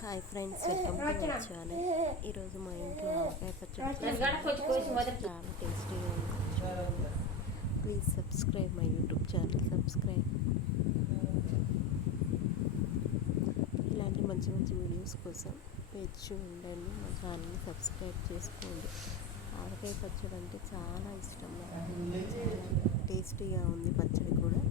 Hi friends welcome to my channel ఈరోజు మా ఇంట్లో ఆవకాయ పచ్చడి చాలా టేస్టీగా ఉంది. Please subscribe my YouTube channel subscribe ఇలాంటి మంచి మంచి వీడియోస్ కోసం వేచి ఉండండి. మా ఛానల్ని సబ్స్క్రైబ్ చేసుకోండి. ఆవకాయ పచ్చడి అంటే చాలా ఇష్టం. టేస్టీగా ఉంది పచ్చడి కూడా.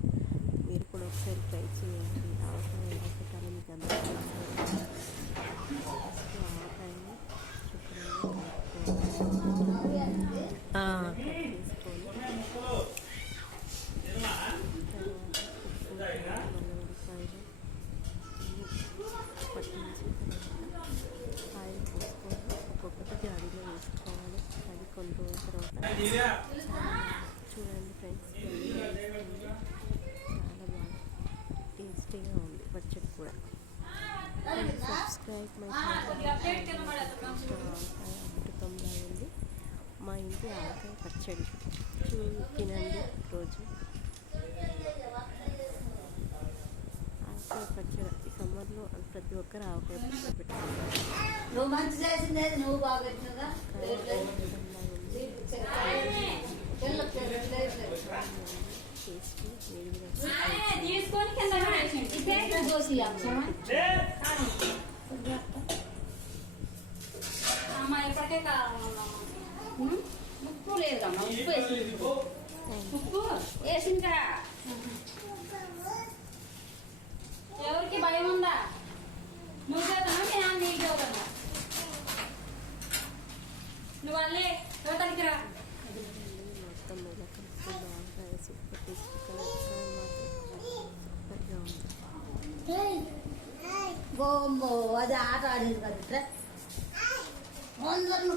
చూడండి ఫ్రెండ్స్ చాలా బాగా టేస్టీగా ఉంది పచ్చడి కూడా సబ్స్క్రైబ్ మై అమృతంగా ఉంది మా ఇంటి ఆవకాయ పచ్చడి చూ తినండి రోజు ఆవకాయ పచ్చడి ఈ సమ్మర్లో ప్రతి ఒక్కరు ఆవకాయ పచ్చడి పెట్టుకుంటారు నువ్వు మంచి చేసింది నువ్వు బాగా పెట్టినదా చెల్లు టేస్టీ వేడిగా తీసుకొని కింద పడేసిండు. ఇదే దోశ అమ్మా అమ్మ ఇప్పటికే కావాలమ్మా. ఉప్పు లేదమ్మా ఉప్పు వేసి ఉప్పు వేసిందా ఎవరికి భయం గోంబో అది ఆట ఆడింది కదా ఇట్లా వందలను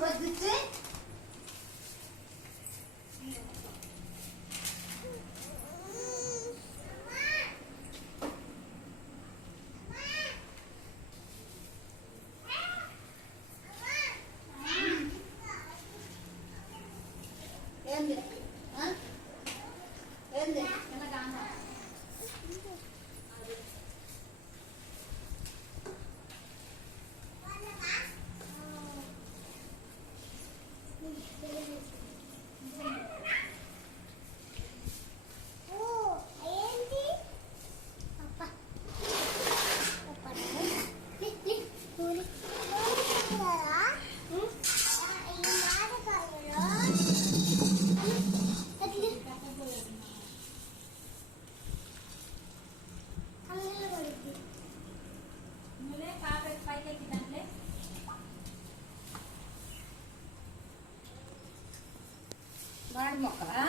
మొక్కలా